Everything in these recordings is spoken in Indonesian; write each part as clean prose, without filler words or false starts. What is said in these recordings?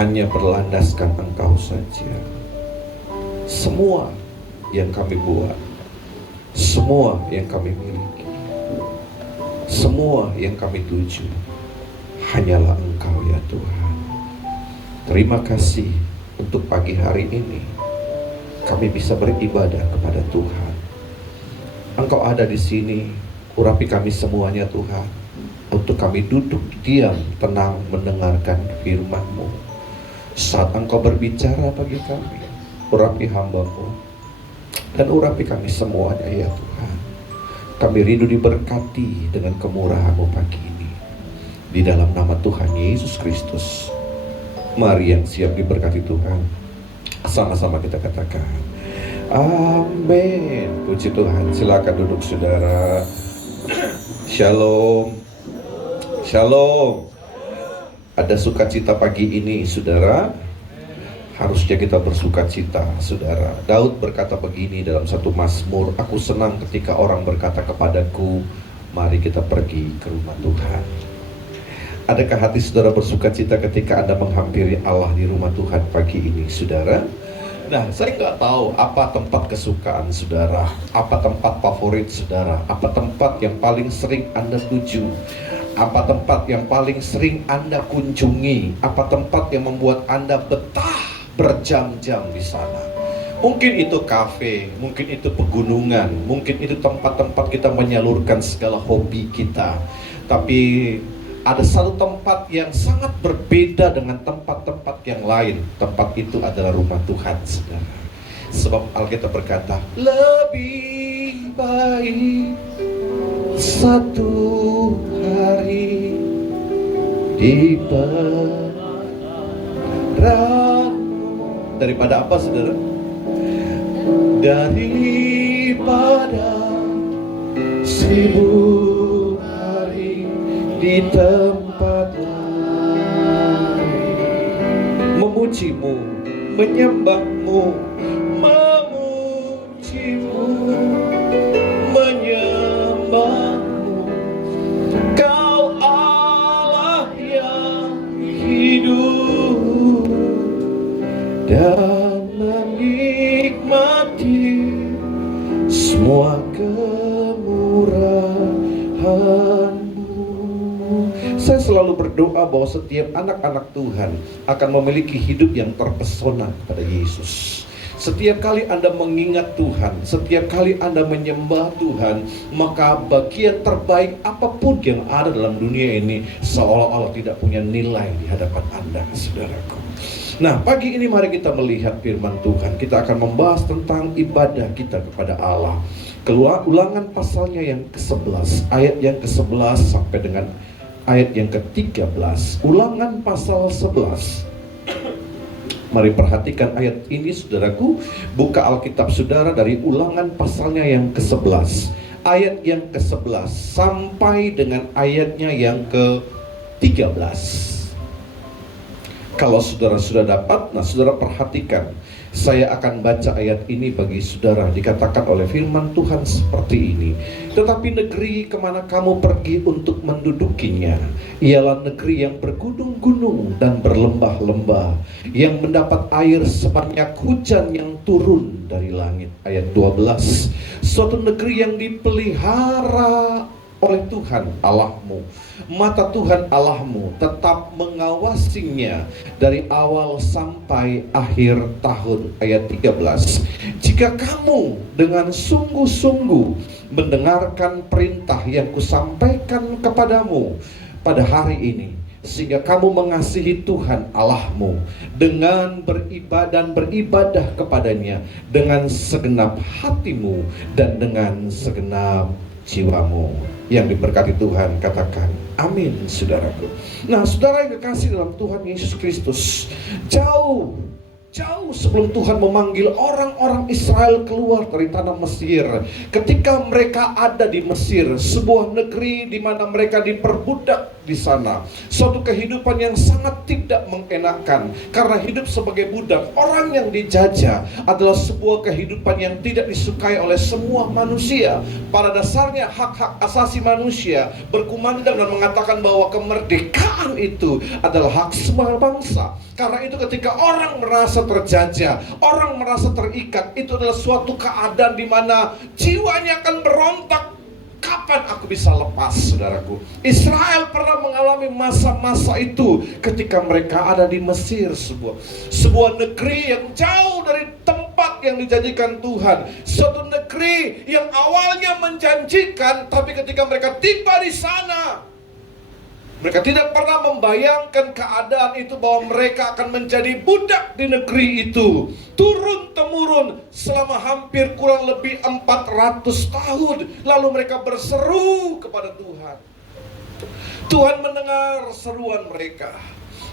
hanya berlandaskan Engkau saja. Semua yang kami buat, semua yang kami miliki, semua yang kami tuju, hanyalah Engkau ya Tuhan. Terima kasih untuk pagi hari ini kami bisa beribadah kepada Tuhan. Engkau ada di sini, urapi kami semuanya Tuhan, untuk kami duduk diam, tenang mendengarkan firman-Mu. Saat Engkau berbicara bagi kami, urapi hamba-Mu dan urapi kami semuanya ya Tuhan. Kami rindu diberkati dengan kemurahan-Mu pagi ini. Di dalam nama Tuhan Yesus Kristus. Mari yang siap diberkati Tuhan, sama-sama kita katakan amin. Puji Tuhan. Silakan duduk saudara. Shalom. Shalom. Ada sukacita pagi ini saudara. Harusnya kita bersukacita saudara. Daud berkata begini dalam satu Mazmur, aku senang ketika orang berkata kepadaku, mari kita pergi ke rumah Tuhan. Adakah hati saudara bersukacita ketika Anda menghampiri Allah di rumah Tuhan pagi ini saudara? Nah, saya nggak tahu apa tempat kesukaan saudara, apa tempat favorit saudara, apa tempat yang paling sering Anda tuju, apa tempat yang paling sering Anda kunjungi, apa tempat yang membuat Anda betah berjam-jam di sana. Mungkin itu kafe, mungkin itu pegunungan, mungkin itu tempat-tempat kita menyalurkan segala hobi kita. Tapi ada satu tempat yang sangat berbeda dengan tempat-tempat yang lain. Tempat itu adalah rumah Tuhan, saudara. Sebab Alkitab berkata, lebih baik satu hari di daripada apa, saudara? Daripada 1000 hari di tempat lain, memujimu, menyembahmu, memujimu, menyembahmu. Kau Allah yang hidup dan menikmati semua kemurahan. Saya selalu berdoa bahwa setiap anak-anak Tuhan akan memiliki hidup yang terpesona kepada Yesus. Setiap kali Anda mengingat Tuhan, setiap kali Anda menyembah Tuhan, maka bagian terbaik apapun yang ada dalam dunia ini seolah-olah tidak punya nilai di hadapan Anda, saudaraku. Nah, pagi ini mari kita melihat firman Tuhan. Kita akan membahas tentang ibadah kita kepada Allah. Ulangan pasalnya yang ke-11, ayat yang ke-11 sampai dengan ayat yang ke-13. Ulangan pasal 11. Mari perhatikan ayat ini saudaraku. Buka Alkitab saudara dari Ulangan pasalnya yang ke-11, ayat yang ke-11 sampai dengan ayatnya yang ke-13. Kalau saudara sudah dapat, nah saudara perhatikan. Saya akan baca ayat ini bagi saudara. Dikatakan oleh firman Tuhan seperti ini. Tetapi negeri kemana kamu pergi untuk mendudukinya ialah negeri yang bergunung-gunung dan berlembah-lembah, yang mendapat air sebanyak hujan yang turun dari langit. Ayat 12. Suatu negeri yang dipelihara oleh Tuhan Allahmu. Mata Tuhan Allahmu tetap mengawasinya dari awal sampai akhir tahun. Ayat 13. Jika kamu dengan sungguh-sungguh mendengarkan perintah yang kusampaikan kepadamu pada hari ini, sehingga kamu mengasihi Tuhan Allahmu dengan beribadah kepadanya dengan segenap hatimu dan dengan segenap jiwamu. Yang diberkati Tuhan katakan amin, saudaraku. Nah, saudara yang kekasih dalam Tuhan Yesus Kristus, jauh sebelum Tuhan memanggil orang-orang Israel keluar dari tanah Mesir, ketika mereka ada di Mesir, sebuah negeri di mana mereka diperbudak di sana. Suatu kehidupan yang sangat tidak mengenakan. Karena hidup sebagai budak, orang yang dijajah adalah sebuah kehidupan yang tidak disukai oleh semua manusia. Pada dasarnya hak-hak asasi manusia berkumandang dan mengatakan bahwa kemerdekaan itu adalah hak semua bangsa. Karena itu ketika orang merasa terjajah, orang merasa terikat, itu adalah suatu keadaan di mana jiwanya akan berontak. Kapan aku bisa lepas, saudaraku? Israel pernah mengalami masa-masa itu ketika mereka ada di Mesir, sebuah negeri yang jauh dari tempat yang dijanjikan Tuhan. Suatu negeri yang awalnya menjanjikan, tapi ketika mereka tiba di sana, mereka tidak pernah membayangkan keadaan itu bahwa mereka akan menjadi budak di negeri itu. Turun-temurun selama hampir kurang lebih 400 tahun. Lalu mereka berseru kepada Tuhan. Tuhan mendengar seruan mereka.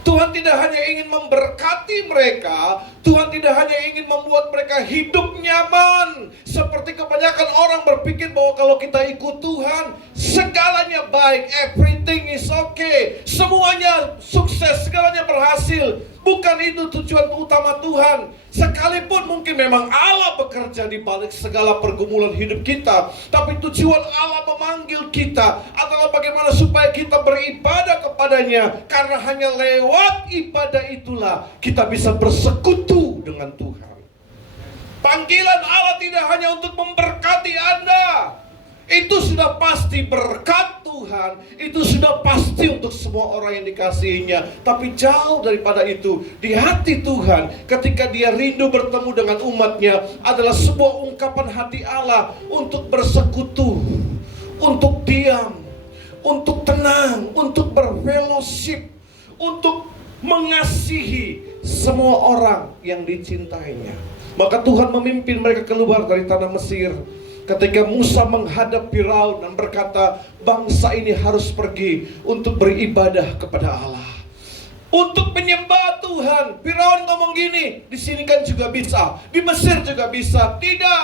Tuhan tidak hanya ingin memberkati mereka, Tuhan tidak hanya ingin membuat mereka hidup nyaman. Seperti kebanyakan orang berpikir bahwa kalau kita ikut Tuhan, segalanya baik, everything is okay, semuanya sukses, segalanya berhasil. Bukan itu tujuan utama Tuhan. Sekalipun mungkin memang Allah bekerja di balik segala pergumulan hidup kita, tapi tujuan Allah memanggil kita adalah bagaimana supaya kita beribadah kepadanya. Karena hanya lewat ibadah itulah kita bisa bersekutu dengan Tuhan. Panggilan Allah tidak hanya untuk memberkati Anda. Itu sudah pasti berkat Tuhan. Itu sudah pasti untuk semua orang yang dikasihinya. Tapi jauh daripada itu, di hati Tuhan ketika dia rindu bertemu dengan umatnya adalah sebuah ungkapan hati Allah untuk bersekutu, untuk diam, untuk tenang, untuk berfellowship, untuk mengasihi semua orang yang dicintainya. Maka Tuhan memimpin mereka keluar dari tanah Mesir. Ketika Musa menghadap Firaun dan berkata, bangsa ini harus pergi untuk beribadah kepada Allah, untuk menyembah Tuhan. Firaun ngomong gini, di sini kan juga bisa, di Mesir juga bisa. Tidak,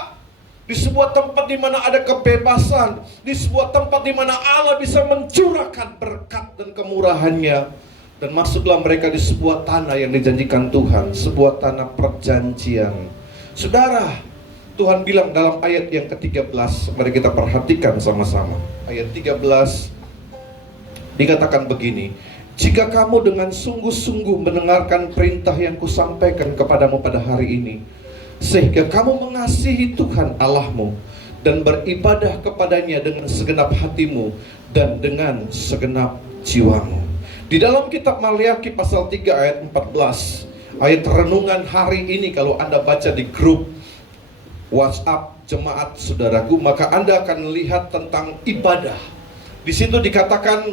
di sebuah tempat di mana ada kebebasan, di sebuah tempat di mana Allah bisa mencurahkan berkat dan kemurahannya. Dan masuklah mereka di sebuah tanah yang dijanjikan Tuhan, sebuah tanah perjanjian. Saudara, Tuhan bilang dalam ayat yang ke-13, mari kita perhatikan sama-sama. Ayat 13 dikatakan begini, jika kamu dengan sungguh-sungguh mendengarkan perintah yang kusampaikan kepadamu pada hari ini, sehingga kamu mengasihi Tuhan Allahmu dan beribadah kepadanya dengan segenap hatimu dan dengan segenap jiwamu. Di dalam kitab Maliaki pasal 3 ayat 14, ayat renungan hari ini, kalau Anda baca di grup WhatsApp jemaat saudaraku, maka Anda akan melihat tentang ibadah. Di situ dikatakan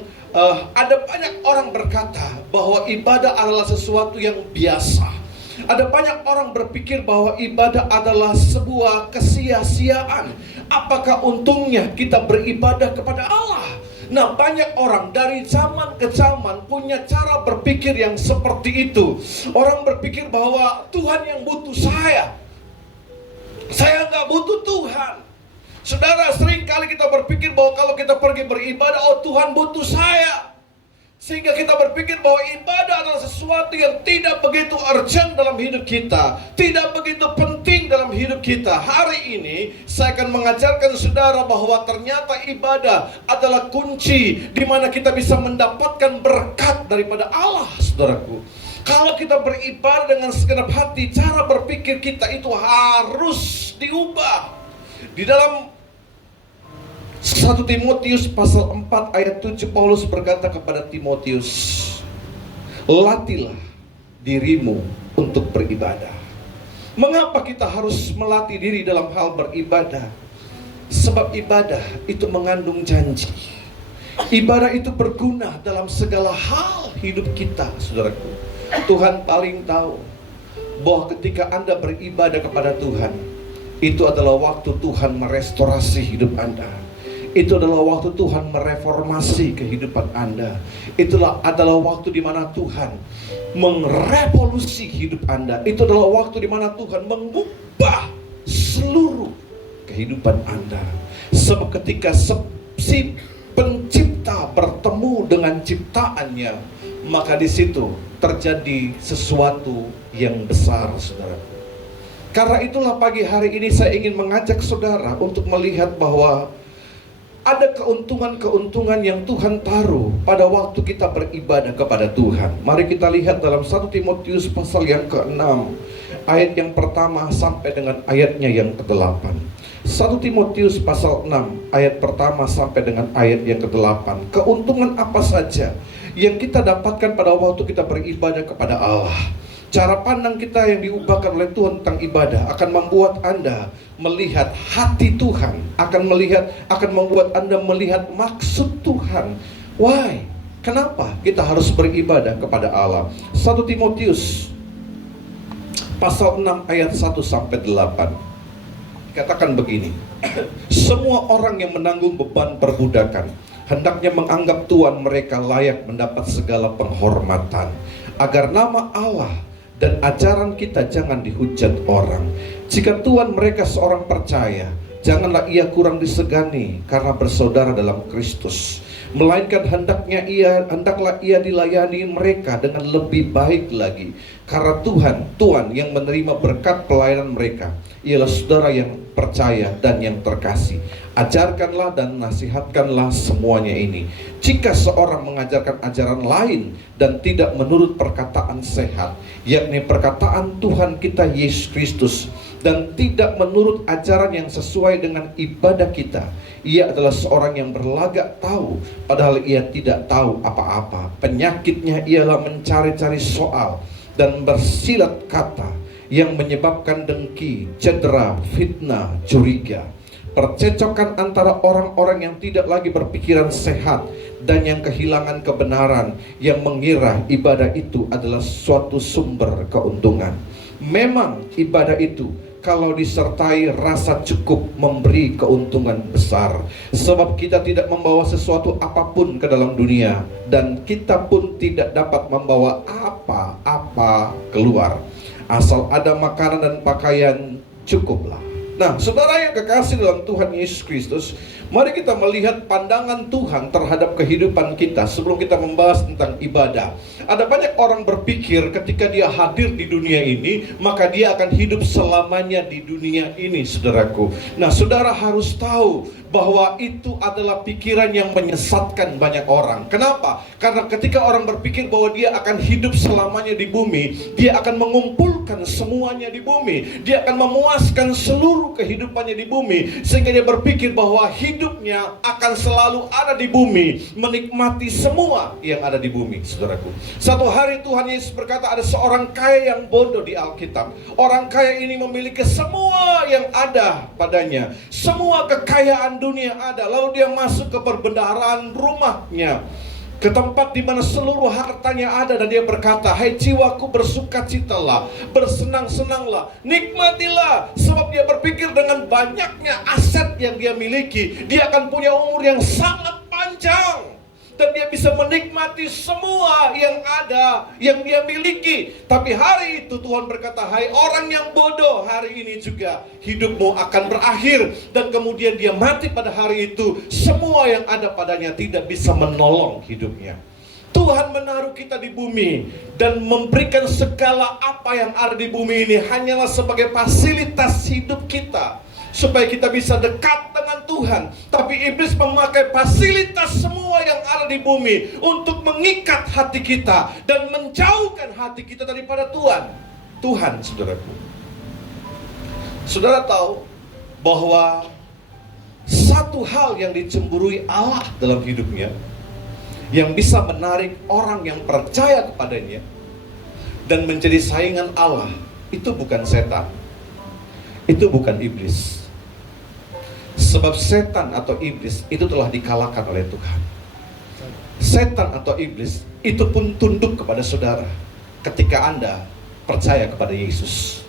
ada banyak orang berkata bahwa ibadah adalah sesuatu yang biasa. Ada banyak orang berpikir bahwa ibadah adalah sebuah kesia-siaan. Apakah untungnya kita beribadah kepada Allah? Nah, banyak orang dari zaman ke zaman punya cara berpikir yang seperti itu. Orang berpikir bahwa Tuhan yang butuh saya nggak butuh Tuhan. Saudara, sering kali kita berpikir bahwa kalau kita pergi beribadah, oh Tuhan butuh saya. Sehingga kita berpikir bahwa ibadah adalah sesuatu yang tidak begitu urgent dalam hidup kita, tidak begitu penting dalam hidup kita. Hari ini saya akan mengajarkan saudara bahwa ternyata ibadah adalah kunci di mana kita bisa mendapatkan berkat daripada Allah, saudaraku. Kalau kita beribadah dengan segenap hati, cara berpikir kita itu harus diubah. Di dalam 1 Timotius pasal 4 ayat 7, Paulus berkata kepada Timotius, latihlah dirimu untuk beribadah. Mengapa kita harus melatih diri dalam hal beribadah? Sebab ibadah itu mengandung janji. Ibadah itu berguna dalam segala hal hidup kita, saudaraku. Tuhan paling tahu bahwa ketika Anda beribadah kepada Tuhan, itu adalah waktu Tuhan merestorasi hidup Anda. Itu adalah waktu Tuhan mereformasi kehidupan Anda. Itulah adalah waktu di mana Tuhan merevolusi hidup Anda. Itu adalah waktu di mana Tuhan mengubah seluruh kehidupan Anda. Sebab ketika si pencipta kita bertemu dengan ciptaannya, maka di situ terjadi sesuatu yang besar, saudara. Karena itulah pagi hari ini saya ingin mengajak saudara untuk melihat bahwa ada keuntungan-keuntungan yang Tuhan taruh pada waktu kita beribadah kepada Tuhan. Mari kita lihat dalam 1 Timotius pasal yang ke-6, ayat yang pertama sampai dengan ayatnya yang ke-8. 1 Timotius pasal 6, ayat pertama sampai dengan ayat yang ke-8. Keuntungan apa saja yang kita dapatkan pada waktu kita beribadah kepada Allah? Cara pandang kita yang diubahkan oleh Tuhan tentang ibadah akan membuat Anda melihat hati Tuhan, akan membuat Anda melihat maksud Tuhan. Why? Kenapa kita harus beribadah kepada Allah? 1 Timotius pasal 6 ayat 1 sampai 8. Katakan begini, semua orang yang menanggung beban perbudakan hendaknya menganggap Tuhan mereka layak mendapat segala penghormatan, agar nama Allah dan ajaran kita jangan dihujat orang. Jika Tuhan mereka seorang percaya, janganlah ia kurang disegani karena bersaudara dalam Kristus, melainkan hendaklah ia dilayani mereka dengan lebih baik lagi. Karena Tuhan yang menerima berkat pelayanan mereka ialah saudara yang percaya dan yang terkasih. Ajarkanlah dan nasihatkanlah semuanya ini. Jika seorang mengajarkan ajaran lain dan tidak menurut perkataan sehat, yakni perkataan Tuhan kita Yesus Kristus, dan tidak menurut ajaran yang sesuai dengan ibadah kita, ia adalah seorang yang berlagak tahu, padahal ia tidak tahu apa-apa. Penyakitnya ialah mencari-cari soal dan bersilat kata yang menyebabkan dengki, cedera, fitnah, curiga, percecokan antara orang-orang yang tidak lagi berpikiran sehat dan yang kehilangan kebenaran, yang mengira ibadah itu adalah suatu sumber keuntungan. Memang ibadah itu kalau disertai rasa cukup memberi keuntungan besar, sebab kita tidak membawa sesuatu apapun ke dalam dunia, dan kita pun tidak dapat membawa apa-apa keluar. Asal ada makanan dan pakaian, cukuplah. Nah, saudara yang kekasih dalam Tuhan Yesus Kristus, mari kita melihat pandangan Tuhan terhadap kehidupan kita sebelum kita membahas tentang ibadah. Ada banyak orang berpikir ketika dia hadir di dunia ini, maka dia akan hidup selamanya di dunia ini, saudaraku. Nah, saudara harus tahu bahwa itu adalah pikiran yang menyesatkan banyak orang. Kenapa? Karena ketika orang berpikir bahwa dia akan hidup selamanya di bumi, dia akan mengumpulkan semuanya di bumi, dia akan memuaskan seluruh kehidupannya di bumi, sehingga dia berpikir bahwa hidupnya akan selalu ada di bumi, menikmati semua yang ada di bumi, saudaraku. Satu hari Tuhan Yesus berkata, ada seorang kaya yang bodoh di Alkitab. Orang kaya ini memiliki semua yang ada padanya, semua kekayaan dunia ada. Lalu dia masuk ke perbendaharaan rumahnya, ke tempat di mana seluruh hartanya ada, dan dia berkata, hai jiwaku, bersukacitalah, bersenang-senanglah, nikmatilah. Sebab dia berpikir dengan banyaknya aset yang dia miliki, dia akan punya umur yang sangat panjang, dan dia bisa menikmati semua yang ada, yang dia miliki. Tapi hari itu Tuhan berkata, hai orang yang bodoh, hari ini juga hidupmu akan berakhir. Dan kemudian dia mati pada hari itu. Semua yang ada padanya tidak bisa menolong hidupnya. Tuhan menaruh kita di bumi dan memberikan segala apa yang ada di bumi ini hanyalah sebagai fasilitas hidup kita, supaya kita bisa dekat dengan Tuhan. Tapi iblis memakai fasilitas semua yang ada di bumi untuk mengikat hati kita dan menjauhkan hati kita daripada Tuhan, saudaraku. Saudara tahu bahwa satu hal yang dicemburui Allah dalam hidupnya, yang bisa menarik orang yang percaya kepadanya dan menjadi saingan Allah, itu bukan setan, itu bukan iblis. Sebab setan atau iblis itu telah dikalahkan oleh Tuhan. Setan atau iblis itu pun tunduk kepada saudara ketika Anda percaya kepada Yesus.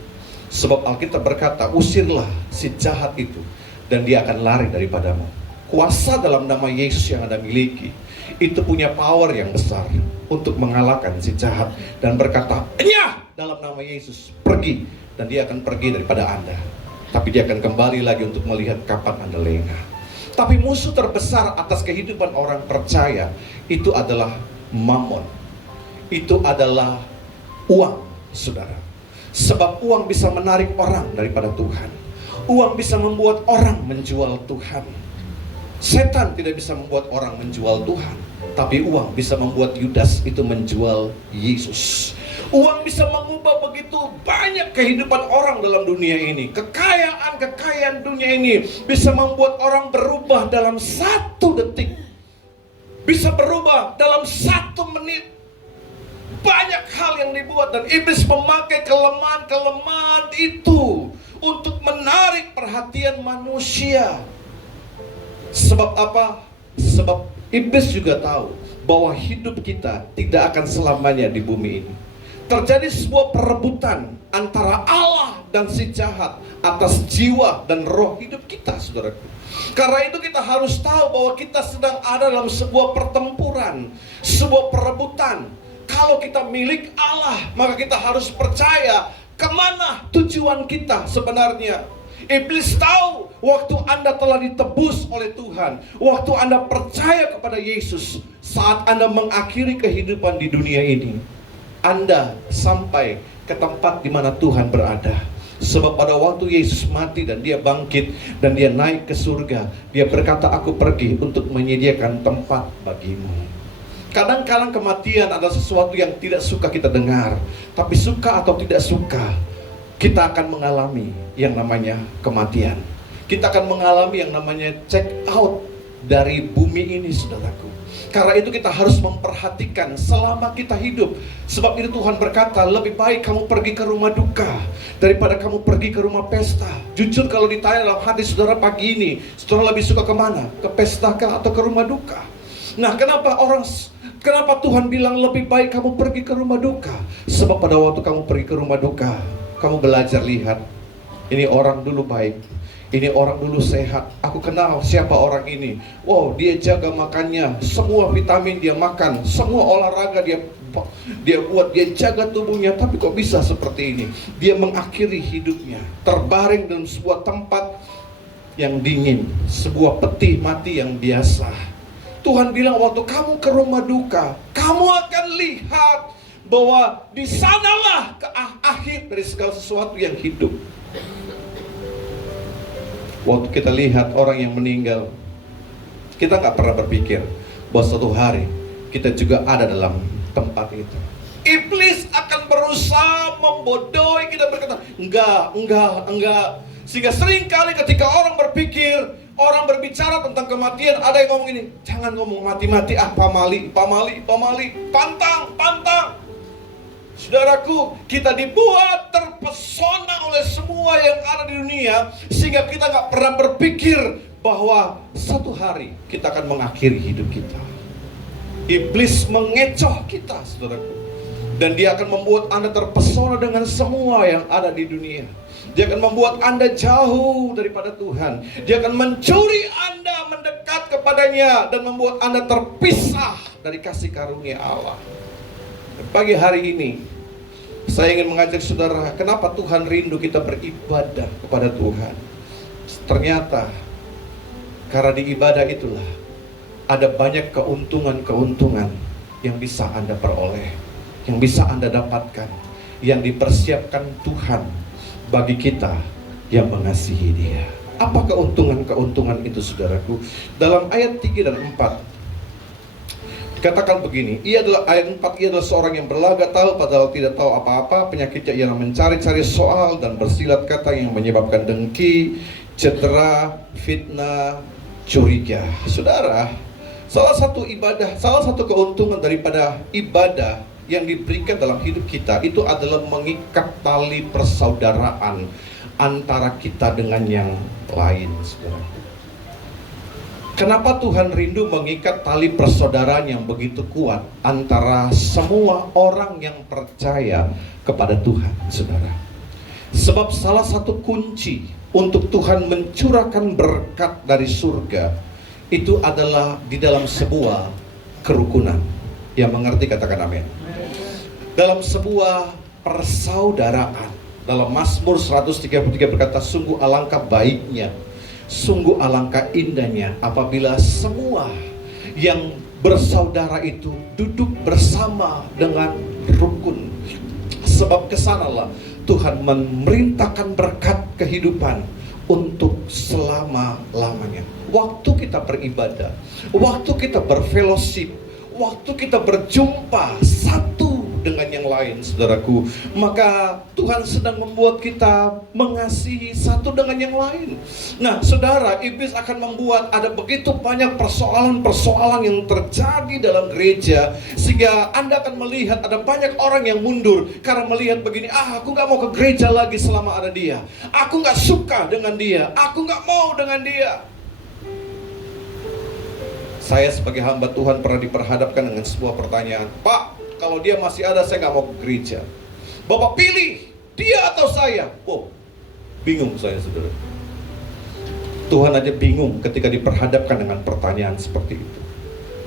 Sebab Alkitab berkata, usirlah si jahat itu dan dia akan lari daripadamu. Kuasa dalam nama Yesus yang Anda miliki itu punya power yang besar untuk mengalahkan si jahat, dan berkata, enyah, dalam nama Yesus, pergi. Dan dia akan pergi daripada Anda. Tapi dia akan kembali lagi untuk melihat kapan Anda lengah. Tapi musuh terbesar atas kehidupan orang percaya itu adalah mamon. Itu adalah uang, saudara. Sebab uang bisa menarik orang daripada Tuhan. Uang bisa membuat orang menjual Tuhan. Setan tidak bisa membuat orang menjual Tuhan, tapi uang bisa membuat Yudas itu menjual Yesus. Uang bisa mengubah begitu banyak kehidupan orang dalam dunia ini. Kekayaan dunia ini bisa membuat orang berubah dalam 1 detik. Bisa berubah dalam 1 menit. Banyak hal yang dibuat, dan iblis memakai kelemahan-kelemahan itu untuk menarik perhatian manusia. Sebab apa? Sebab iblis juga tahu bahwa hidup kita tidak akan selamanya di bumi ini. Terjadi sebuah perebutan antara Allah dan si jahat atas jiwa dan roh hidup kita, saudaraku. Karena itu kita harus tahu bahwa kita sedang ada dalam sebuah pertempuran, sebuah perebutan. Kalau kita milik Allah, maka kita harus percaya kemana tujuan kita sebenarnya. Iblis tahu waktu Anda telah ditebus oleh Tuhan, waktu Anda percaya kepada Yesus, saat Anda mengakhiri kehidupan di dunia ini, Anda sampai ke tempat di mana Tuhan berada. Sebab pada waktu Yesus mati dan dia bangkit dan dia naik ke surga, dia berkata, aku pergi untuk menyediakan tempat bagimu. Kadang-kadang kematian adalah sesuatu yang tidak suka kita dengar, tapi suka atau tidak suka, kita akan mengalami yang namanya kematian. Kita akan mengalami yang namanya check out dari bumi ini, saudaraku. Karena itu kita harus memperhatikan selama kita hidup. Sebab itu Tuhan berkata, lebih baik kamu pergi ke rumah duka daripada kamu pergi ke rumah pesta. Jujur kalau ditanya dalam hati saudara pagi ini, saudara lebih suka kemana? Ke pesta kah atau ke rumah duka? Nah, kenapa Tuhan bilang lebih baik kamu pergi ke rumah duka? Sebab pada waktu kamu pergi ke rumah duka, kamu belajar lihat, ini orang dulu baik, ini orang dulu sehat, aku kenal siapa orang ini. Wow, dia jaga makannya, semua vitamin dia makan, semua olahraga dia buat, dia jaga tubuhnya. Tapi kok bisa seperti ini? Dia mengakhiri hidupnya terbaring dalam sebuah tempat yang dingin, sebuah peti mati yang biasa. Tuhan bilang waktu kamu ke rumah duka, kamu akan lihat bahwa di sanalah ke akhir dari segala sesuatu yang hidup. Waktu kita lihat orang yang meninggal, kita gak pernah berpikir bahwa suatu hari kita juga ada dalam tempat itu. Iblis akan berusaha membodohi kita, berkata enggak. Sehingga sering kali ketika orang berpikir, orang berbicara tentang kematian, ada yang ngomong ini, jangan ngomong mati-mati, pamali, pantang. Saudaraku, kita dibuat terpesona oleh semua yang ada di dunia, sehingga kita gak pernah berpikir bahwa satu hari kita akan mengakhiri hidup kita. Iblis mengecoh kita, saudaraku, dan dia akan membuat Anda terpesona dengan semua yang ada di dunia. Dia akan membuat Anda jauh daripada Tuhan. Dia akan mencuri Anda mendekat kepadanya dan membuat Anda terpisah dari kasih karunia Allah. Pagi hari ini saya ingin mengajak saudara, kenapa Tuhan rindu kita beribadah kepada Tuhan. Ternyata karena di ibadah itulah ada banyak keuntungan-keuntungan yang bisa Anda peroleh, yang bisa Anda dapatkan, yang dipersiapkan Tuhan bagi kita yang mengasihi Dia. Apa keuntungan-keuntungan itu, saudaraku? Dalam ayat 3 dan 4 dikatakan begini, ayat 4, ia adalah seorang yang berlagak tahu padahal tidak tahu apa-apa, penyakitnya ialah mencari-cari soal dan bersilat kata yang menyebabkan dengki, cedera, fitnah, curiga. Saudara, salah satu keuntungan daripada ibadah yang diberikan dalam hidup kita itu adalah mengikat tali persaudaraan antara kita dengan yang lain, saudara. Kenapa Tuhan rindu mengikat tali persaudaraan yang begitu kuat antara semua orang yang percaya kepada Tuhan, saudara? Sebab salah satu kunci untuk Tuhan mencurahkan berkat dari surga itu adalah di dalam sebuah kerukunan. Yang mengerti katakan amin. Dalam sebuah persaudaraan. Dalam Mazmur 133 berkata, sungguh alangkah baiknya Sungguh alangkah indahnya apabila semua yang bersaudara itu duduk bersama dengan rukun. Sebab kesanalah Tuhan memerintahkan berkat kehidupan untuk selama-lamanya. Waktu kita beribadah, waktu kita berfellowship, waktu kita berjumpa satu dengan yang lain, saudaraku, maka Tuhan sedang membuat kita mengasihi satu dengan yang lain. Nah, saudara, iblis akan membuat ada begitu banyak persoalan-persoalan yang terjadi dalam gereja, sehingga Anda akan melihat ada banyak orang yang mundur karena melihat begini, aku gak mau ke gereja lagi selama ada dia, aku gak suka dengan dia, aku gak mau dengan dia. Saya sebagai hamba Tuhan pernah diperhadapkan dengan sebuah pertanyaan, Pak, kalau dia masih ada, saya nggak mau ke gereja. Bapak pilih, dia atau saya? Wow, bingung saya, saudara. Tuhan aja bingung ketika diperhadapkan dengan pertanyaan seperti itu.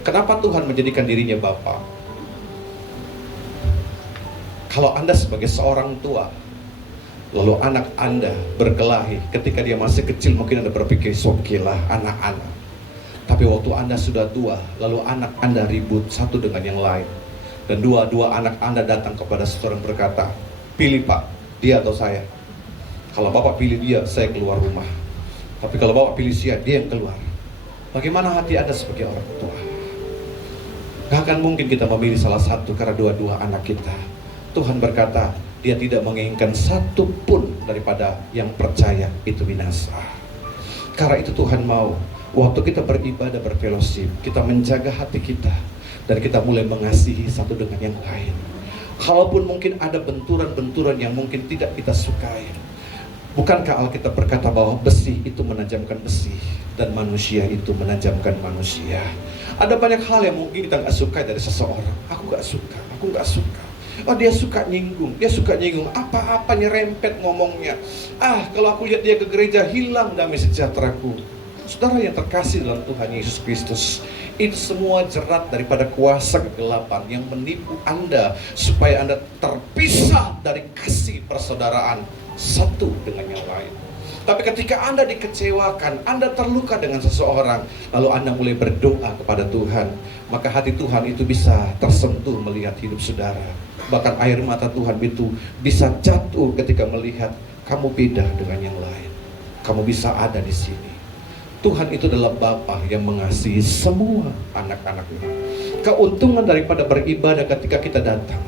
Kenapa Tuhan menjadikan dirinya Bapa? Kalau Anda sebagai seorang tua, lalu anak Anda berkelahi ketika dia masih kecil, mungkin Anda berpikir, sokilah anak-anak. Tapi waktu Anda sudah tua, lalu anak Anda ribut satu dengan yang lain, dan dua-dua anak Anda datang kepada seseorang berkata, pilih Pak, dia atau saya. Kalau Bapak pilih dia, saya keluar rumah. Tapi kalau Bapak pilih dia yang keluar. Bagaimana hati Anda sebagai orang tua? Gak akan mungkin kita memilih salah satu karena dua-dua anak kita. Tuhan berkata, dia tidak menginginkan satu pun daripada yang percaya itu binasa. Karena itu Tuhan mau, waktu kita beribadah, berfellowship, kita menjaga hati kita, dan kita mulai mengasihi satu dengan yang lain. Kalaupun mungkin ada benturan-benturan yang mungkin tidak kita sukai. Bukankah Alkitab berkata bahwa besi itu menajamkan besi, dan manusia itu menajamkan manusia. Ada banyak hal yang mungkin kita gak suka dari seseorang. Aku gak suka. Oh, dia suka nyinggung, apa-apa nyerempet ngomongnya. Kalau aku lihat dia ke gereja, hilang damai sejahteraku. Saudara yang terkasih dalam Tuhan Yesus Kristus, itu semua jerat daripada kuasa kegelapan yang menipu Anda supaya Anda terpisah dari kasih persaudaraan satu dengan yang lain. Tapi ketika Anda dikecewakan, Anda terluka dengan seseorang, lalu Anda mulai berdoa kepada Tuhan, maka hati Tuhan itu bisa tersentuh melihat hidup saudara. Bahkan air mata Tuhan itu bisa jatuh ketika melihat kamu beda dengan yang lain. Kamu bisa ada di sini. Tuhan itu adalah Bapa yang mengasihi semua anak-anaknya. Keuntungan daripada beribadah ketika kita datang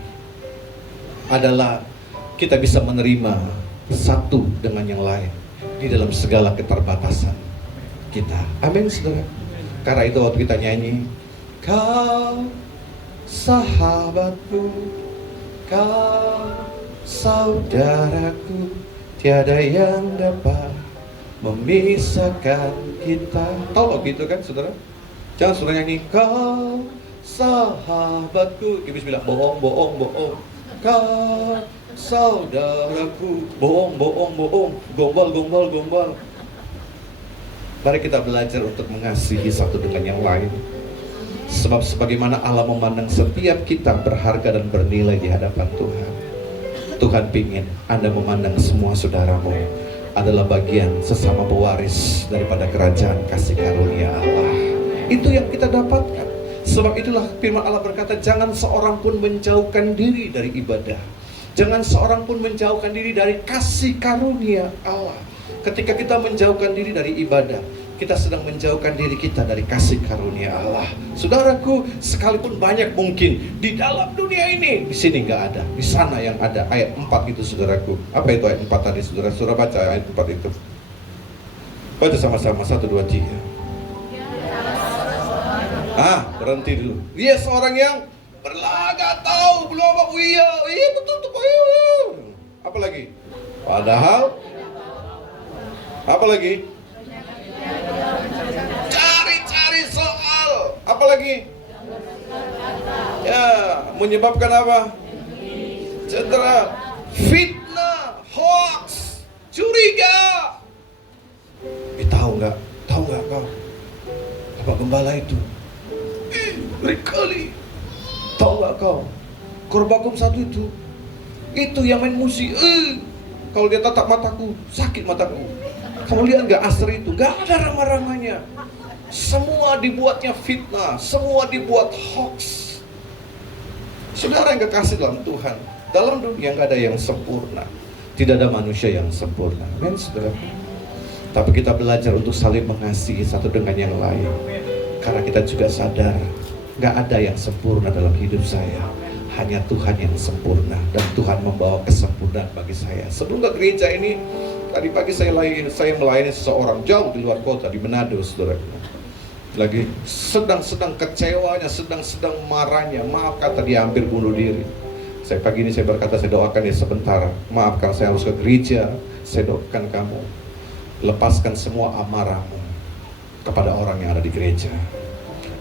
adalah kita bisa menerima satu dengan yang lain di dalam segala keterbatasan kita. Amin, saudara. Karena itu waktu kita nyanyi, kau sahabatku, kau saudaraku, tiada yang dapat memisahkan kita. Tahu lagu itu kan, saudara? Jangan saudara nyanyi, kau sahabatku, Ibu bilang bohong. Kau saudaraku, bohong. Gombal. Mari kita belajar untuk mengasihi satu dengan yang lain. Sebab sebagaimana Allah memandang setiap kita berharga dan bernilai di hadapan Tuhan, Tuhan ingin Anda memandang semua saudaramu adalah bagian sesama pewaris daripada kerajaan kasih karunia Allah. Itu yang kita dapatkan. Sebab itulah firman Allah berkata, jangan seorang pun menjauhkan diri dari ibadah. Jangan seorang pun menjauhkan diri dari kasih karunia Allah. Ketika kita menjauhkan diri dari ibadah, kita sedang menjauhkan diri kita dari kasih karunia Allah. Saudaraku, sekalipun banyak mungkin di dalam dunia ini, di sini nggak ada, di sana yang ada. Ayat 4 itu, saudaraku. Apa itu ayat 4 tadi, saudara? Saudara baca ayat 4 itu. Baca sama-sama, 1, 2, 3. Berhenti dulu. Dia seorang yang berlagak tahu, belum apa? Iya betul tuh. Apa lagi? Padahal apa lagi? Cari soal. Apa lagi? Ya, menyebabkan apa? Cedera, fitnah, hoax, curiga. Tahu nggak kau? Bapak Gembala itu ngeri kali. Tahu nggak kau? Korbakum 1 itu yang main musik. Kalau dia tatap mataku, sakit mataku. Kamu lihat gak Asri itu? Gak ada ramah-ramahnya. Semua dibuatnya fitnah, semua dibuat hoax. Saudara yang kekasih dalam Tuhan, dalam dunia gak ada yang sempurna. Tidak ada manusia yang sempurna. Amin, saudara. Tapi kita belajar untuk saling mengasihi satu dengan yang lain. Karena kita juga sadar gak ada yang sempurna dalam hidup saya. Hanya Tuhan yang sempurna. Dan Tuhan membawa kesempurnaan bagi saya. Sebelum ke gereja ini, tadi pagi saya melayani seseorang jauh di luar kota, di Manado, saudara. Lagi sedang kecewanya, sedang marahnya. Maaf, kata dia hampir bunuh diri. Pagi ini saya berkata, saya doakan dia sebentar. Maaf kalau saya harus ke gereja. Saya doakan kamu, lepaskan semua amarahmu kepada orang yang ada di gereja.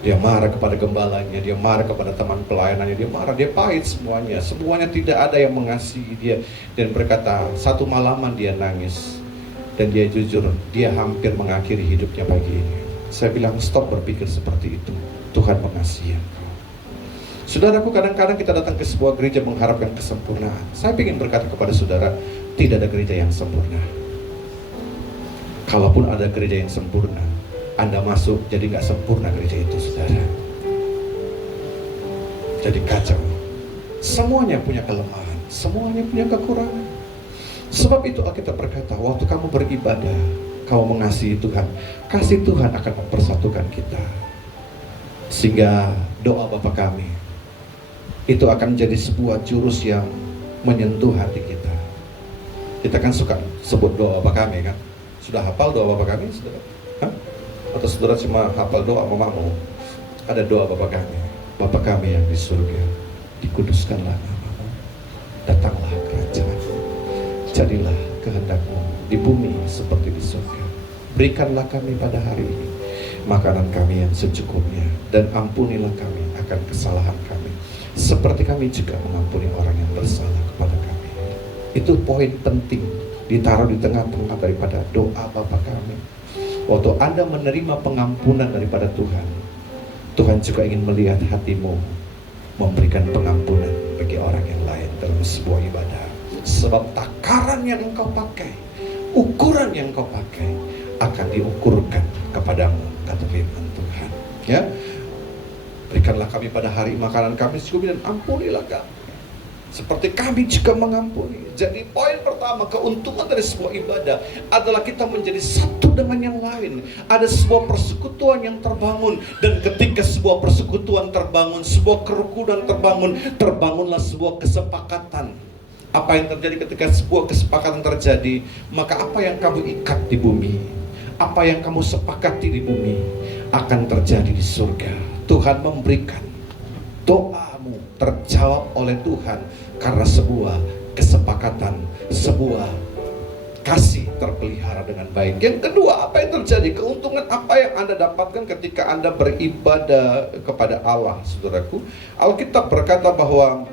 Dia marah kepada gembalanya, dia marah kepada teman pelayanannya, dia marah, dia pahit semuanya. Semuanya tidak ada yang mengasihi dia. Dan berkata, satu malaman dia nangis. Dan dia jujur, dia hampir mengakhiri hidupnya pagi ini. Saya bilang, stop berpikir seperti itu. Tuhan mengasihi engkau. Saudaraku, kadang-kadang kita datang ke sebuah gereja mengharapkan kesempurnaan. Saya ingin berkata kepada saudara, tidak ada gereja yang sempurna. Kalaupun ada gereja yang sempurna, Anda masuk jadi gak sempurna gereja itu, saudara. Jadi kacau. Semuanya punya kelemahan, semuanya punya kekurangan. Sebab itu Alkitab berkata, waktu kamu beribadah, kamu mengasihi Tuhan, kasih Tuhan akan mempersatukan kita. Sehingga doa Bapa kami itu akan menjadi sebuah jurus yang menyentuh hati kita. Kita kan suka sebut doa Bapa kami kan. Sudah hafal doa Bapa kami, saudara? Hah? Atau saudara cuma hafal doa mamamu? Ada doa Bapa kami. Bapa kami yang di surga, dikuduskanlah namamu. Datanglah kerajaan-Mu. Jadilah kehendak-Mu di bumi seperti di surga. Berikanlah kami pada hari ini makanan kami yang secukupnya, dan ampunilah kami akan kesalahan kami, seperti kami juga mengampuni orang yang bersalah kepada kami. Itu poin penting, ditaruh di tengah-tengah daripada doa Bapa kami. Waktu Anda menerima pengampunan daripada Tuhan, Tuhan juga ingin melihat hatimu memberikan pengampunan bagi orang yang lain dalam sebuah ibadah. Sebab takaran yang engkau pakai, ukuran yang engkau pakai akan diukurkan kepadamu, kata firman Tuhan. Ya, berikanlah kami pada hari makanan kami secukupnya, dan ampunilah kami seperti kami juga mengampuni. Jadi poin pertama, keuntungan dari sebuah ibadah adalah kita menjadi satu dengan yang lain. Ada sebuah persekutuan yang terbangun. Dan ketika sebuah persekutuan terbangun, sebuah kerukunan terbangun, terbangunlah sebuah kesepakatan. Apa yang terjadi ketika sebuah kesepakatan terjadi? Maka apa yang kamu ikat di bumi, apa yang kamu sepakati di bumi, akan terjadi di surga. Tuhan memberikan, doamu terjawab oleh Tuhan karena sebuah kesepakatan, sebuah kasih terpelihara dengan baik. Yang kedua, apa yang terjadi? Keuntungan apa yang Anda dapatkan ketika Anda beribadah kepada Allah, saudaraku? Alkitab berkata bahwa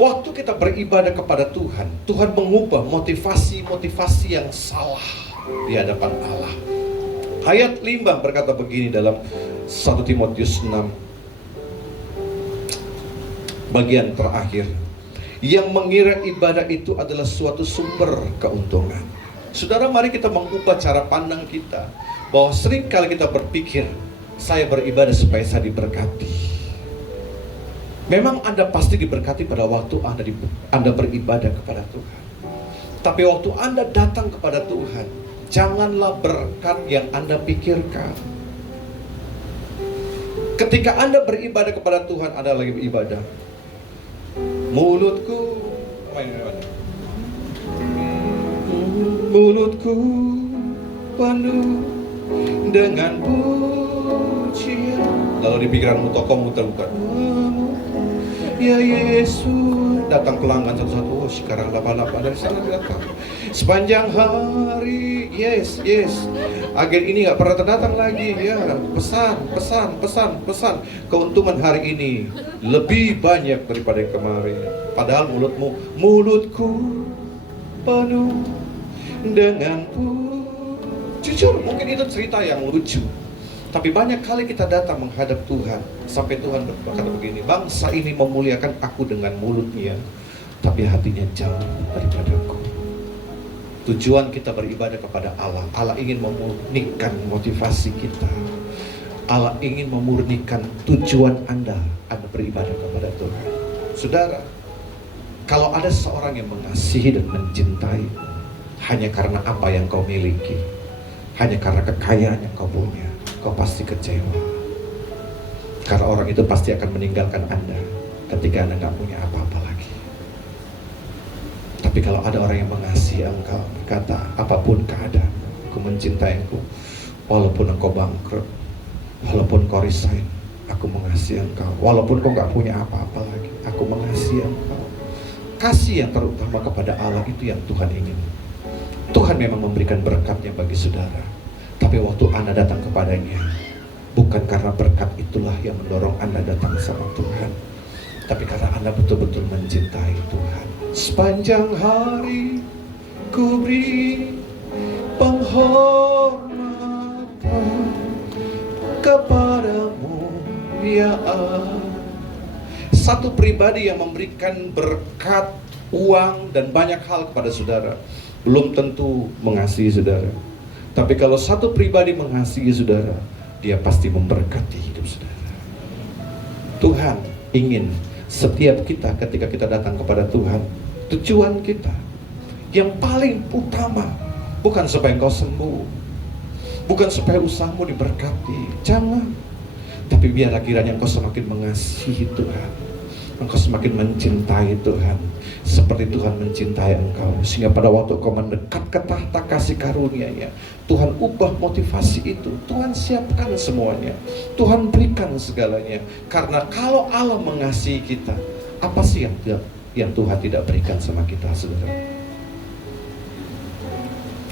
waktu kita beribadah kepada Tuhan, Tuhan mengubah motivasi-motivasi yang salah di hadapan Allah. Ayat 5 berkata begini dalam 1 Timotius 6 bagian terakhir, yang mengira ibadah itu adalah suatu sumber keuntungan. Saudara, mari kita mengubah cara pandang kita, bahwa sering kali kita berpikir, saya beribadah supaya saya diberkati. Memang Anda pasti diberkati pada waktu Anda beribadah kepada Tuhan. Tapi waktu Anda datang kepada Tuhan, janganlah berkat yang Anda pikirkan. Ketika Anda beribadah kepada Tuhan, Anda lagi beribadah, mulutku penuh dengan pujian. Lalu di pikiranmu tokoh muter-muter, ya Yesus, datang pelanggan satu-satu. Oh, sekarang 88 dari sana datang. Sepanjang hari, yes. Agen ini nggak pernah terdatang lagi. Ya, pesan. Keuntungan hari ini lebih banyak daripada yang kemarin. Padahal mulutku penuh dengan jujur, mungkin itu cerita yang lucu. Tapi banyak kali kita datang menghadap Tuhan, sampai Tuhan berkata begini, bangsa ini memuliakan aku dengan mulutnya, tapi hatinya jauh daripadaku. Tujuan kita beribadah kepada Allah. Allah ingin memurnikan motivasi kita. Allah ingin memurnikan tujuan Anda beribadah kepada Tuhan. Saudara, kalau ada seorang yang mengasihi dan mencintai hanya karena apa yang kau miliki, hanya karena kekayaan yang kau punya, kau pasti kecewa. Karena orang itu pasti akan meninggalkan Anda ketika Anda gak punya apa-apa lagi. Tapi kalau ada orang yang mengasihi engkau, berkata, apapun keadaan, aku mencintai engkau, walaupun engkau bangkrut, walaupun kau resign, aku mengasihi engkau. Walaupun kau gak punya apa-apa lagi, aku mengasihi engkau. Kasih yang terutama kepada Allah itu yang Tuhan ingin. Tuhan memang memberikan berkatnya bagi saudara. Tapi waktu Anda datang kepadanya, bukan karena berkat itulah yang mendorong Anda datang sama Tuhan, tapi karena Anda betul-betul mencintai Tuhan. Sepanjang hari ku beri penghormatan kepadamu ya Allah. Satu pribadi yang memberikan berkat, uang, dan banyak hal kepada saudara belum tentu mengasihi saudara. Tapi kalau satu pribadi mengasihi saudara, dia pasti memberkati hidup saudara. Tuhan ingin setiap kita ketika kita datang kepada Tuhan, tujuan kita yang paling utama bukan supaya engkau sembuh, bukan supaya usahamu diberkati, jangan. Tapi biarlah kiranya engkau semakin mengasihi Tuhan, engkau semakin mencintai Tuhan seperti Tuhan mencintai engkau, sehingga pada waktu kau mendekat ke tahta kasih karunia-Nya, Tuhan ubah motivasi itu, Tuhan siapkan semuanya, Tuhan berikan segalanya. Karena kalau Allah mengasihi kita, apa sih yang Tuhan tidak berikan sama kita, saudara?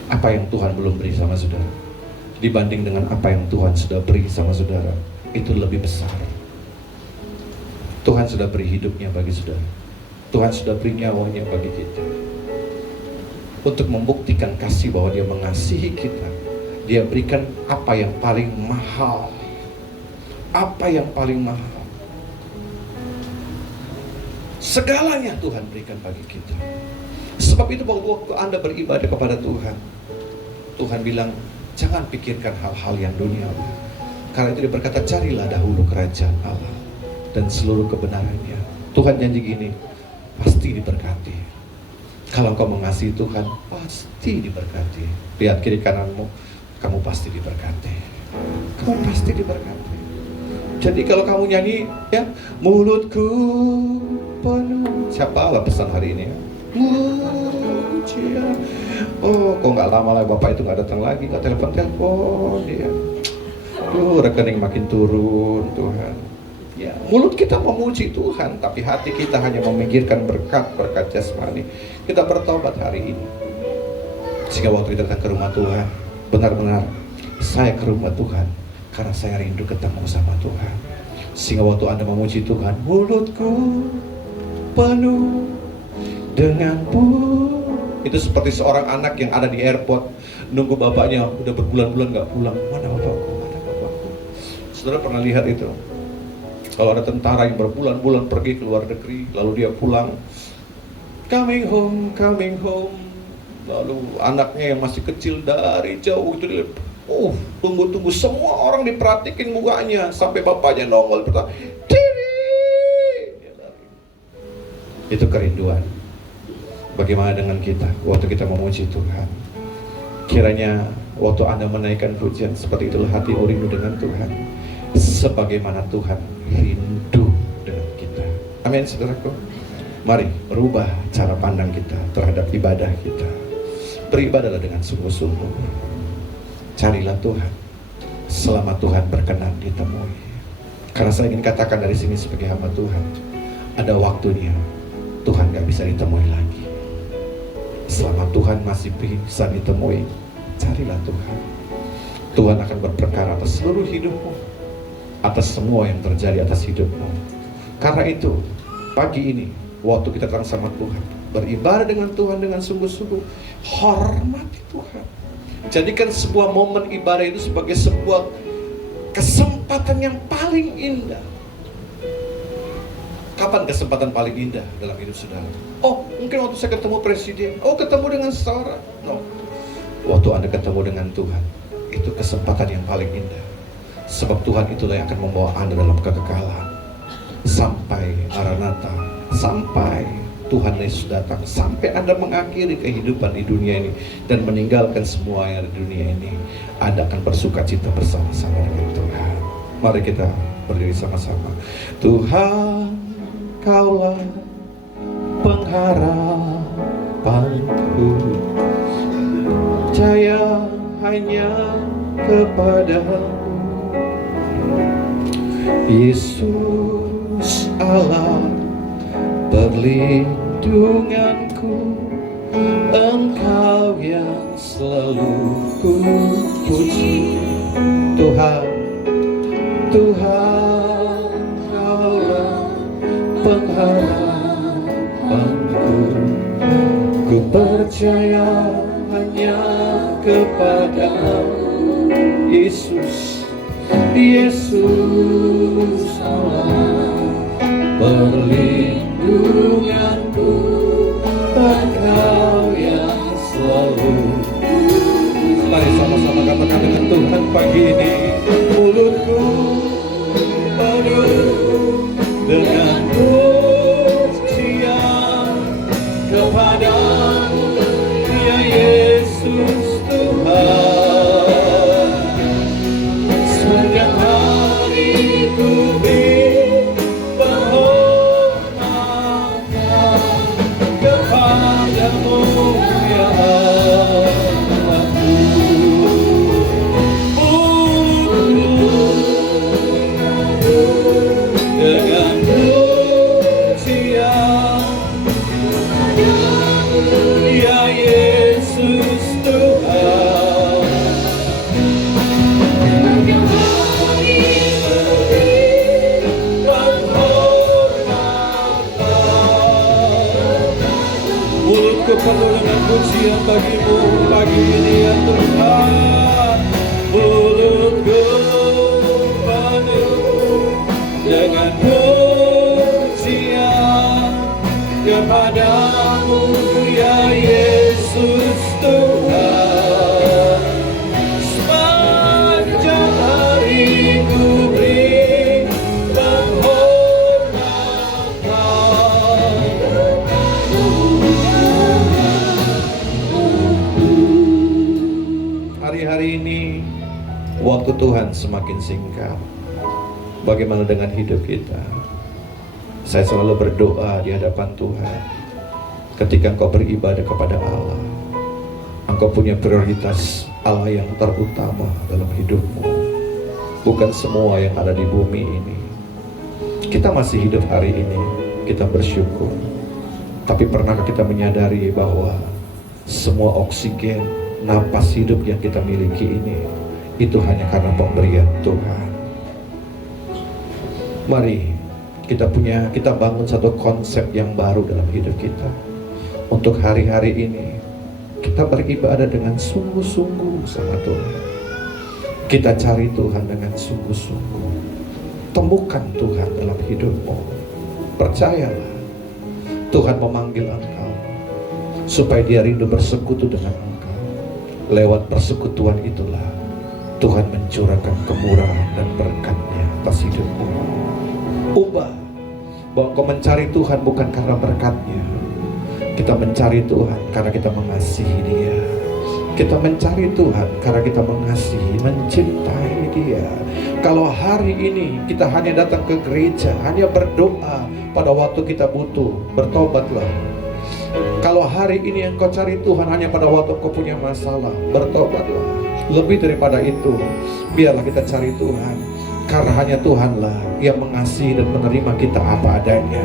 Apa yang Tuhan belum beri sama saudara dibanding dengan apa yang Tuhan sudah beri sama saudara? Itu lebih besar. Tuhan sudah beri hidupnya bagi saudara, Tuhan sudah beri nyawanya bagi kita untuk membuktikan kasih bahwa Dia mengasihi kita. Dia berikan apa yang paling mahal. Apa yang paling mahal? Segalanya Tuhan berikan bagi kita. Sebab itu waktu Anda beribadah kepada Tuhan, Tuhan bilang, jangan pikirkan hal-hal yang duniawi. Karena itu Dia berkata, carilah dahulu kerajaan Allah dan seluruh kebenarannya. Tuhan janji gini, pasti diberkati. Kalau engkau mengasihi Tuhan, pasti diberkati. Lihat kiri kananmu, kamu pasti diberkati. Kamu pasti diberkati. Jadi kalau kamu nyanyi, ya, mulutku penuh. Siapa Allah pesan hari ini ya? Mujian. Oh, kok nggak lama lagi Bapak itu nggak datang lagi, nggak telepon dia. Rekening makin turun, Tuhan. Ya, mulut kita memuji Tuhan, tapi hati kita hanya memikirkan berkat jasmani. Kita bertobat hari ini, sehingga waktu kita datang ke rumah Tuhan, benar-benar saya ke rumah Tuhan karena saya rindu ketemu sama Tuhan. Sehingga waktu Anda memuji Tuhan, mulutku penuh dengan itu seperti seorang anak yang ada di airport, nunggu bapaknya udah berbulan-bulan gak pulang. Mana bapakku, mana bapakku? Saudara pernah lihat itu? Kalau ada tentara yang berbulan-bulan pergi ke luar negeri, lalu dia pulang, coming home, lalu anaknya yang masih kecil dari jauh itu dia, tunggu, semua orang diperhatikin mukanya, sampai bapaknya nongol berkata, Diri. Itu kerinduan. Bagaimana dengan kita waktu kita memuji Tuhan? Kiranya waktu Anda menaikkan pujian, seperti itulah hati rindu dengan Tuhan, sebagaimana Tuhan rindu dengan kita. Amin, saudaraku. Mari merubah cara pandang kita terhadap ibadah kita. Beribadahlah dengan sungguh-sungguh. Carilah Tuhan selama Tuhan berkenan ditemui. Karena saya ingin katakan dari sini sebagai hamba Tuhan, ada waktunya Tuhan gak bisa ditemui lagi. Selama Tuhan masih bisa ditemui, carilah Tuhan. Tuhan akan berperkara atas seluruh hidupmu, atas semua yang terjadi atas hidupmu. Karena itu, pagi ini, waktu kita datang sama Tuhan, beribadah dengan Tuhan dengan sungguh-sungguh, hormati Tuhan. Jadikan sebuah momen ibadah itu sebagai sebuah kesempatan yang paling indah. Kamu Kapan kesempatan paling indah dalam hidup saudara? Oh, mungkin waktu saya ketemu presiden. Oh, ketemu dengan seseorang. No. Waktu Anda ketemu dengan Tuhan, itu kesempatan yang paling indah. Sebab Tuhan itulah yang akan membawa Anda dalam kekekalan. Sampai Maranatha, sampai Tuhan Yesus datang, sampai Anda mengakhiri kehidupan di dunia ini dan meninggalkan semua yang ada di dunia ini, Anda akan bersuka cita bersama-sama dengan Tuhan. Mari kita berdiri sama-sama. Tuhan, Kaulah pengharapanku, percaya hanya kepadamu. Yesus Allah perlindunganku, Engkau yang selalu ku puji. Tuhan, Tuhan, Kaulah pengharapanku, ku percaya hanya kepadamu. Yesus, Yesus Allah perlindunganku, Engkau yang selalu. Mari sama-sama katakan dengan Tuhan pagi ini. Mulutku penuh dengan pujian kepadamu, ya Yesus Tuhan. Sepanjang hari ku beri penghormatan kepadamu, ya Allahku. Dengan pujian, ya Yesus Tuhan. Mulutku penuh dengan pujian bagimu pagi ini, ya Tuhan. Mulutku penuh dengan pujian kepadamu, ya Yesus Tuhan. Sepanjang hari ku beri penghormatan. Hari-hari ini waktu Tuhan semakin singkat. Bagaimana dengan hidup kita? Saya selalu berdoa di hadapan Tuhan. Ketika engkau beribadah kepada Allah, engkau punya prioritas Allah yang terutama dalam hidupmu, bukan semua yang ada di bumi ini. Kita masih hidup hari ini, kita bersyukur. Tapi pernahkah kita menyadari bahwa semua oksigen, napas hidup yang kita miliki ini, itu hanya karena pemberian Tuhan. Mari kita bangun satu konsep yang baru dalam hidup kita. Untuk hari-hari ini kita beribadah dengan sungguh-sungguh sama Tuhan. Kita cari Tuhan dengan sungguh-sungguh. Temukan Tuhan dalam hidupmu. Percayalah, Tuhan memanggil engkau supaya Dia rindu bersekutu dengan engkau. Lewat persekutuan itulah Tuhan mencurahkan kemurahan dan berkat-Nya atas hidupmu. Ubah bahwa kau mencari Tuhan bukan karena berkat-Nya. Kita mencari Tuhan karena kita mengasihi Dia. Kita mencari Tuhan karena kita mengasihi, mencintai Dia. Kalau hari ini kita hanya datang ke gereja, hanya berdoa pada waktu kita butuh, bertobatlah. Kalau hari ini yang kau cari Tuhan hanya pada waktu kau punya masalah, bertobatlah. Lebih daripada itu, biarlah kita cari Tuhan karena hanya Tuhanlah yang mengasihi dan menerima kita apa adanya.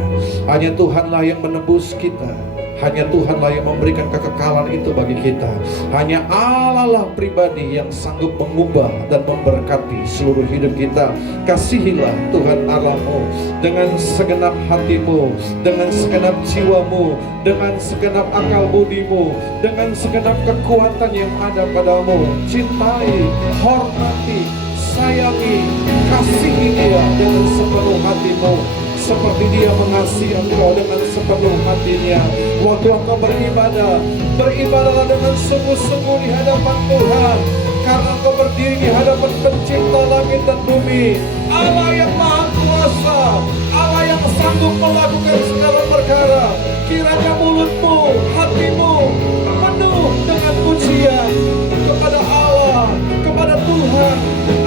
Hanya Tuhanlah yang menebus kita. Hanya Tuhanlah yang memberikan kekekalan itu bagi kita. Hanya Allah lah pribadi yang sanggup mengubah dan memberkati seluruh hidup kita. Kasihilah Tuhan Allahmu dengan segenap hatimu, dengan segenap jiwamu, dengan segenap akal budimu, dengan segenap kekuatan yang ada padamu. Cintai, hormati, sayangi, kasihi Dia dengan sepenuh hatimu. seperti Dia mengasihi engkau dengan sepenuh hatinya. Waktu engkau beribadahlah dengan sungguh-sungguh di hadapan Tuhan, karena engkau berdiri di hadapan Pencipta langit dan bumi, Allah yang Maha Kuasa, Allah yang sanggup melakukan segala perkara. Kiranya mulutmu, hatimu penuh dengan pujian kepada Allah, kepada Tuhan.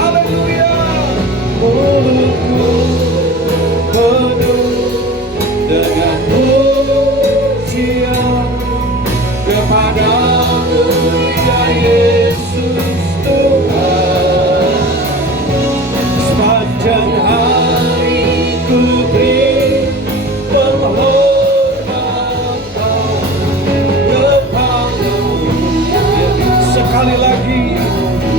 Haleluya. Mulutku penuh dengan pujian kepada-Mu, ya Yesus Tuhan. Sepanjang hari ku beri penghormatan kepadamu. Sekali lagi,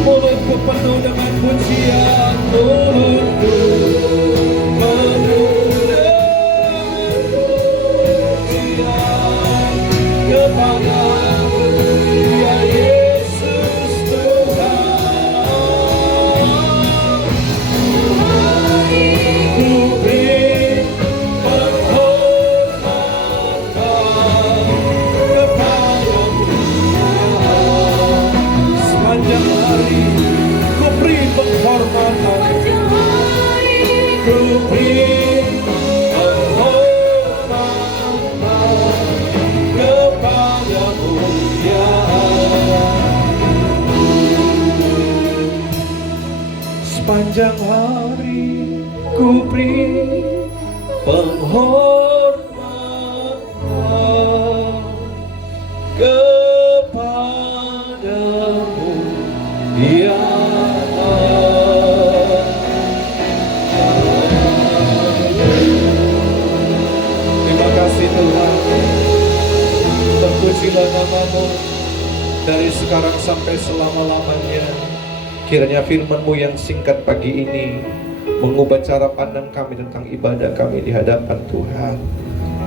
mulutku penuh dengan pujian, mulutku penuh dengan pujian kepadamu, ya Yesus Tuhan. Ku beri penghormatan kepadamu, sepanjang hari ku beri penghormatan, ku beri penghormatan kepadamu, ya sepanjang hari ku beri penghormatan kepadamu, ya terima kasih Tuhan. Terpujilah nama-Mu dari sekarang sampai selama-lamanya. Kiranya firman-Mu yang singkat pagi ini mengubah cara pandang kami tentang ibadah kami di hadapan Tuhan.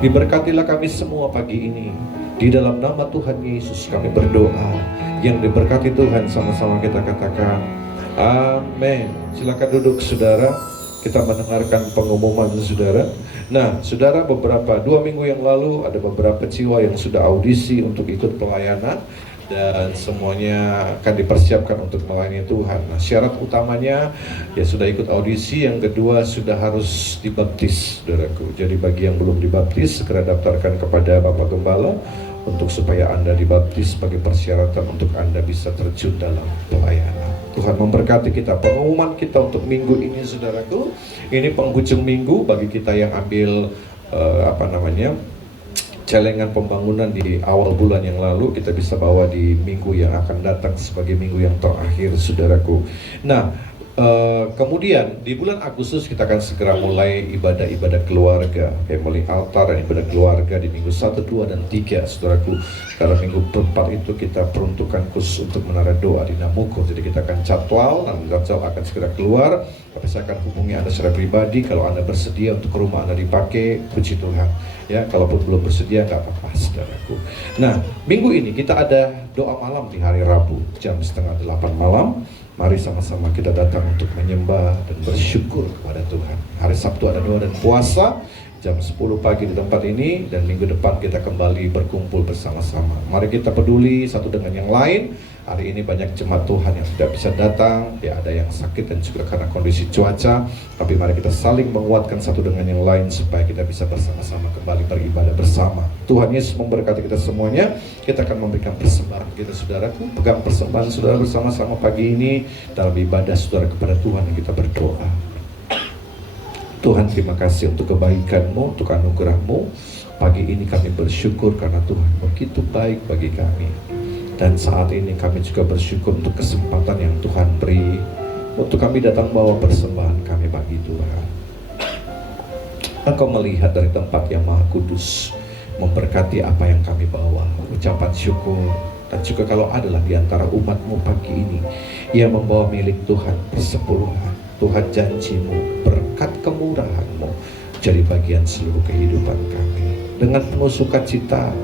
Diberkatilah kami semua pagi ini. Di dalam nama Tuhan Yesus kami berdoa. Yang diberkati Tuhan, sama-sama kita katakan amin. Silakan duduk saudara. Kita mendengarkan pengumuman saudara. Nah saudara, 2 minggu yang lalu ada beberapa jiwa yang sudah audisi untuk ikut pelayanan, dan semuanya akan dipersiapkan untuk melayani Tuhan. Nah, syarat utamanya ya sudah ikut audisi, yang kedua sudah harus dibaptis, saudaraku. Jadi bagi yang belum dibaptis, segera daftarkan kepada Bapak Gembala untuk supaya Anda dibaptis sebagai persyaratan untuk Anda bisa terjun dalam pelayanan. Tuhan memberkati kita. Pengumuman kita untuk minggu ini, saudaraku, ini penghujung minggu bagi kita yang ambil celengan pembangunan di awal bulan yang lalu, kita bisa bawa di minggu yang akan datang sebagai minggu yang terakhir, saudaraku. Nah, kemudian di bulan Agustus kita akan segera mulai ibadah-ibadah keluarga, family altar dan ibadah keluarga di minggu 1, 2, dan 3, saudaraku. Karena minggu keempat itu kita peruntukkan khusus untuk menara doa di Namuko. Jadi kita akan jadwal, dan jadwal akan segera keluar. Tapi saya akan hubungi Anda secara pribadi. Kalau Anda bersedia untuk rumah Anda dipakai, puji Tuhan. Ya, kalaupun belum bersedia nggak apa-apa, saudaraku. Nah, minggu ini kita ada doa malam di hari Rabu jam 7:30 malam. Mari sama-sama kita datang untuk menyembah dan bersyukur kepada Tuhan. Hari Sabtu ada doa dan puasa jam 10 pagi di tempat ini, dan minggu depan kita kembali berkumpul bersama-sama. Mari kita peduli satu dengan yang lain. Hari ini banyak jemaat Tuhan yang tidak bisa datang, ya ada yang sakit dan juga karena kondisi cuaca. Tapi mari kita saling menguatkan satu dengan yang lain supaya kita bisa bersama-sama kembali beribadah bersama. Tuhan Yesus memberkati kita semuanya. Kita akan memberikan persembahan kita, saudaraku. Pegang persembahan saudara bersama-sama pagi ini dalam ibadah saudara kepada Tuhan, yang kita berdoa. Tuhan, terima kasih untuk kebaikan-Mu, untuk anugerah-Mu. Pagi ini kami bersyukur karena Tuhan begitu baik bagi kami. Dan saat ini kami juga bersyukur untuk kesempatan yang Tuhan beri untuk kami datang bawa persembahan kami bagi Tuhan. Engkau melihat dari tempat yang Maha Kudus, memberkati apa yang kami bawa, ucapan syukur. Dan juga kalau adalah di antara umat-Mu pagi ini yang membawa milik Tuhan persepuluhan, Tuhan janji-Mu, berkat kemurahan-Mu jadi bagian seluruh kehidupan kami. Dengan penuh sukacita